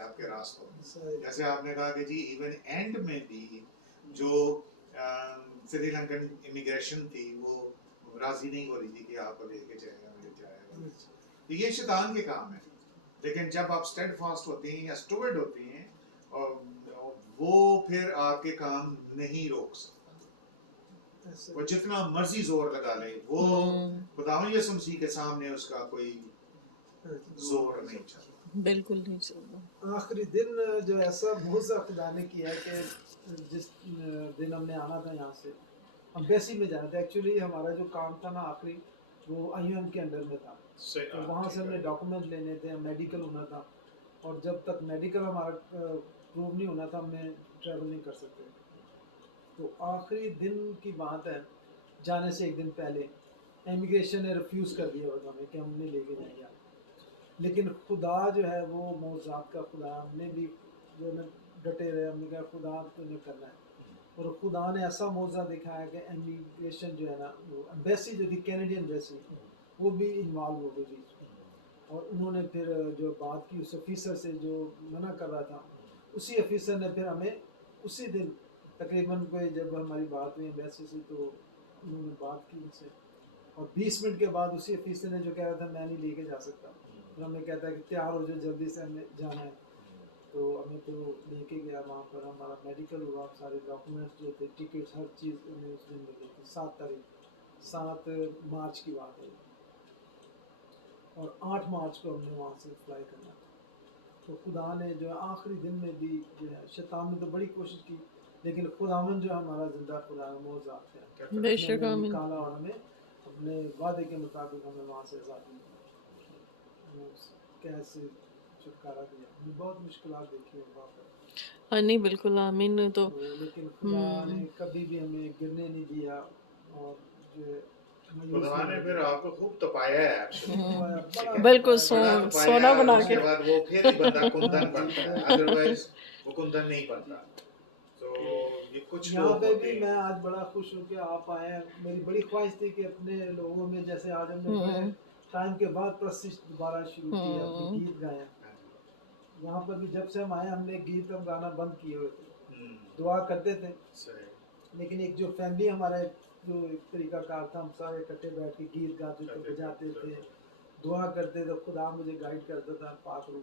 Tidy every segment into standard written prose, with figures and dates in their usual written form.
آپ کے راستوں میں. جیسے آپ نے کہا کہ جی ایون اینڈ میں بھی جو سری لنکن امیگریشن تھی وہ راضی نہیں ہو رہی تھی کہ آپ کو لے کے جائے گا لے جائے گا. تو یہ شیطان کے کام ہے. لیکن جب آپ اسٹیڈ فاسٹ ہوتی ہیں یا اسٹوڈ ہوتی ہیں اور وہ پھر آپ کے کام نہیں روک سکتا. وہ جتنا مرضی زور لگا لے وہ خداوند یسوع مسیح کے سامنے اس کا کوئی زور نہیں چلتا. بالکل نہیں چلتا. آخری دن جو ایسا موزہ خدا نے کیا کہ جس دن ہم نے آنا تھا یہاں سے ہم بیسی میں جانا تھا. ایکچولی ہمارا جو کام تھا نا آخری وہ آئی ایم کے انڈر میں تھا. تو وہاں سے ہم نے ڈاکومنٹ لینے تھے, میڈیکل ہونا تھا, اور جب تک میڈیکل ہمارا پروو نہیں ہونا تھا ہم نے ٹریول نہیں کر سکتے. تو آخری دن کی بات ہے, جانے سے ایک دن پہلے امیگریشن نے ریفیوز کر دیا ہوتا ہمیں کہ ہم نہیں لے کے جائیں گے. لیکن خدا جو ہے وہ معجزات کا خدا, ہم نے بھی جو ہے ڈٹے رہے, ہم نے کہا خدا تو نہیں کرنا ہے. اور خدا نے ایسا معجزہ دکھایا کہ امیگریشن جو ہے نا وہ ایمبیسی جو تھی کینیڈین ایمبیسی وہ بھی انوالو ہو گئی تھی. اور انہوں نے پھر جو بات کی اس آفیسر سے جو منع کر رہا تھا, اسی آفیسر نے پھر ہمیں اسی دن تقریباً کوئی جب ہماری بات ہوئی ایمبیسی سے تو انہوں نے بات کی ان سے, اور 20 منٹ کے بعد اسی آفیسر نے جو کہہ رہا تھا میں نہیں لے کے جا سکتا, پھر ہمیں کہتا ہے کہ تیار ہو جائے جلدی سے ہمیں جانا ہے. تو ہمیں تو لے کے گیا وہاں پر, ہمارا میڈیکل ہوا, سارے ڈاکومنٹس جو تھے, ٹکٹس, ہر چیز ہمیں اس دن ملی تھی. 7 مارچ کی بات ہے, اور 8 مارچ کو ہم نے وہاں سے فلائی کرنا تھا. تو خدا نے جو ہے آخری دن میں بھی جو ہے شیطان نے تو بڑی کوشش کی, لیکن خداوند جو ہمارا زندہ خدا معجزات ہے, بے شک آمین. نکالا اور ہمیں اپنے وعدے کے مطابق ہمیں وہاں سے آزادی دی, قید سے چھٹکارا دیا. ہمیں بہت مشکلات دیکھی ہے وہاں پر. نہیں بالکل آمین. تو لیکن خدا نے کبھی بھی ہمیں گرنے نہیں دیا, اور جو خدا نے پھر آپ کو خوب تپایا ہے. بالکل سونا بنا کے. اس کے بعد وہ پھر ہی بندہ کندن بنتا ہے, ادروائز وہ کندن نہیں بنتا. تو یہ کچھ یہاں پہ بھی میں آج بڑا خوش ہوں کہ آپ آئے ہیں. میری بڑی خواہش تھی کہ اپنے لوگوں میں جیسے آج ہم نے بڑے ٹائم کے بعد پرستش دوبارہ شروع کی ہے, اپنے گیت گائے. یہاں پر بھی جب سے ہم آئے ہم نے گیت ہم گانا بند کیے ہوئے تھے, دعا کرتے تھے, لیکن ایک جو فیملی ہمارا جو ایک طریقہ کار تھا, ہم سارے اکٹھے بیٹھ کے گیت گاتے تھے, بجاتے تھے, دعا کرتے تھے. خدا مجھے گائیڈ کرتا تھا پاک روح,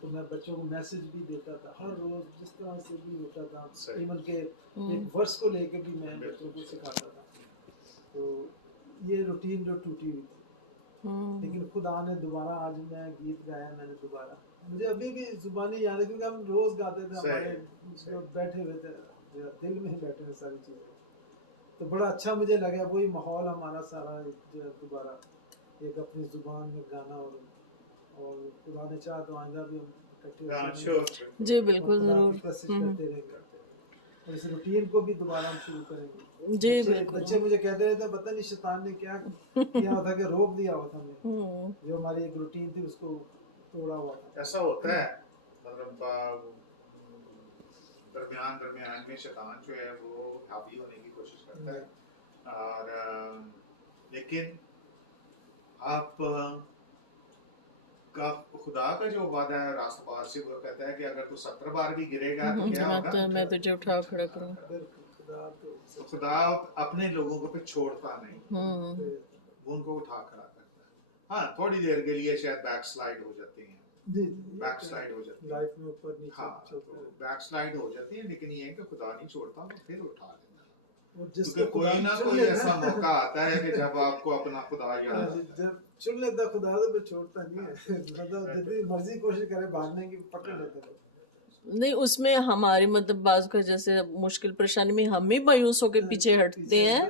تو میں بچوں کو میسج بھی دیتا تھا ہر روز جس طرح سے بھی ہوتا تھا. ایون کہ ایک ورس کو لے کے بھی میں بچوں کو سکھاتا تھا. تو یہ روٹین جو ٹوٹی ہوئی تھی, لیکن خدا نے دوبارہ آج میں گیت گایا, میں نے دوبارہ, مجھے ابھی بھی زبانی یاد ہے کیونکہ ہم روز گاتے تھے, ہمارے بیٹھے ہوئے تھے, دل میں ہی بیٹھے ہوئے ساری چیزیں. تو بڑا اچھا مجھے لگا وہی ماحول ہمارا سارا جو دوبارہ ایک اپنی زبان میں گانا, اور خدا نے چاہا تو آئندہ بھی ہم اکٹھے جی بالکل ضرور کرتے رہیں گے, اور اس روٹین کو بھی دوبارہ ہم شروع کریں گے. جی بچے مجھے کہتے رہتے ہیں پتہ نہیں شیطان نے کیا کیا تھا کہ روک دیا ہوا تھا ہمیں, جو ہماری ایک روٹین تھی اس کو توڑا ہوا تھا. ایسا ہوتا ہے, مطلب درمیان میں شیطان جو ہے وہ حاوی ہونے کی کوشش کرتا ہے. اور لیکن آپ کا خدا کا جو وعدہ ہے راست پار سے, وہ کہتا ہے کہ اگر تو 70 بار بھی گرے گا تو کیا ہوگا, میں تجھے اٹھا کھڑا کروں. تو خدا اپنے لوگوں کو پھر چھوڑتا نہیں, وہ ان کو اٹھا کھڑا کرتا ہے. ہاں تھوڑی دیر کے لیے شاید بیک سلائڈ ہو جاتے ہیں, بیک سلائڈ ہو جاتی ہے, ہاں بیک سلائڈ ہو جاتی ہے, لیکن یہ ہے کہ خدا نہیں چھوڑتا, وہ پھر اٹھا لیتا ہے. کیونکہ کوئی نہ کوئی ایسا موقع آتا ہے کہ جب آپ کو اپنا خدا یاد آتا ہے. جب چن لیتا خدا تو پھر چھوڑتا نہیں ہے, جتنی مرضی کوشش کرے بھاگنے کی پکڑ لیتا ہے. نہیں اس میں ہماری مطلب بعض کا جیسے مشکل پریشانی میں ہم ہی مایوس ہو کے پیچھے ہٹتے ہیں,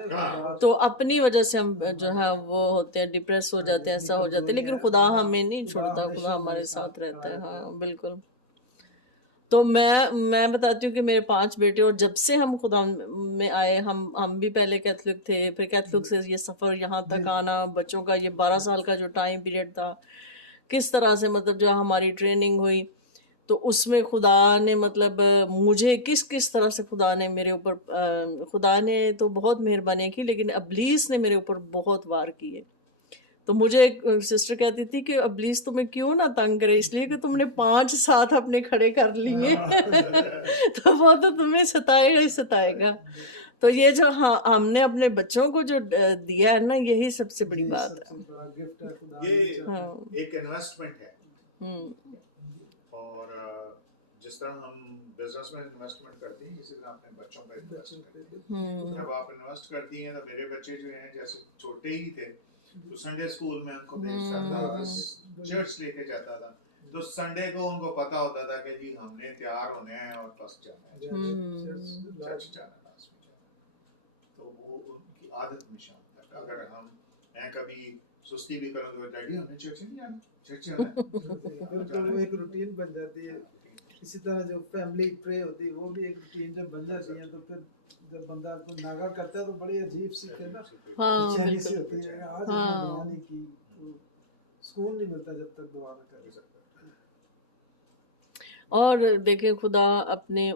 تو اپنی وجہ سے ہم جو ہے وہ ہوتے ہیں, ڈپریس ہو جاتے ہیں, ایسا ہو جاتے ہیں. لیکن خدا ہمیں نہیں چھوڑتا, خدا ہمارے ساتھ رہتا ہے. ہاں بالکل. تو میں بتاتی ہوں کہ میرے 5 بیٹے, اور جب سے ہم خدا میں آئے, ہم بھی پہلے کیتھولک تھے, پھر کیتھولک سے یہ سفر یہاں تک آنا, بچوں کا یہ 12 سال کا جو ٹائم پیریڈ تھا, کس طرح سے مطلب جو ہماری ٹریننگ ہوئی, تو اس میں خدا نے مطلب مجھے کس طرح سے خدا نے میرے اوپر, خدا نے تو بہت مہربانی کی, لیکن ابلیس نے میرے اوپر بہت وار کیے. تو مجھے ایک سسٹر کہتی تھی کہ ابلیس تمہیں کیوں نہ تنگ کرے، اس لیے کہ تم نے 5 ساتھ اپنے کھڑے کر لیے تو وہ تو تمہیں ستائے گا ہی ستائے گا. تو یہ جو ہم نے اپنے بچوں کو جو دیا ہے نا، یہی سب سے بڑی بات ہے. سب سے بڑا گفٹ ہے خدا نے. یہ ایک انویسٹمنٹ ہے. اور جس طرح ہم بزنس میں انویسٹمنٹ کرتے ہیں، اسی طرح اپنے بچوں پہ انویسٹ کرتے ہیں. جب آپ انویسٹ کرتی ہیں تو میرے بچے جو ہیں جیسے چھوٹے ہی تھے تو سنڈے اسکول میں ان کو بھیجتا تھا، چرچ لے کے جاتا تھا. تو سنڈے کو ان کو پتا ہوتا تھا کہ جی ہم نے تیار ہونے ہیں اور بس جانا ہے، چرچ جانا ہے. تو وہ ان کی عادت میں شامل تھا. اگر ہم ہیں کبھی سستی بھی کریں تو ڈیڈی ہم نے چرچ نہیں جانا، چرچ جانا ہے. بالکل وہ ایک روٹین بن جاتی ہے. اسی طرح جو فیملی پرے ہوتی ہے وہ بھی ایک روٹین جب بن جاتی ہے تو پھر جب بندہ کو ناگا کرتا ہے تو بڑی عجیب سی نا چینی سی ہوتی ہے. آج ہم نے دعا نہیں کی تو سکون نہیں ملتا جب تک دعا نہ کر سکتا. اور دیکھیں خدا اپنے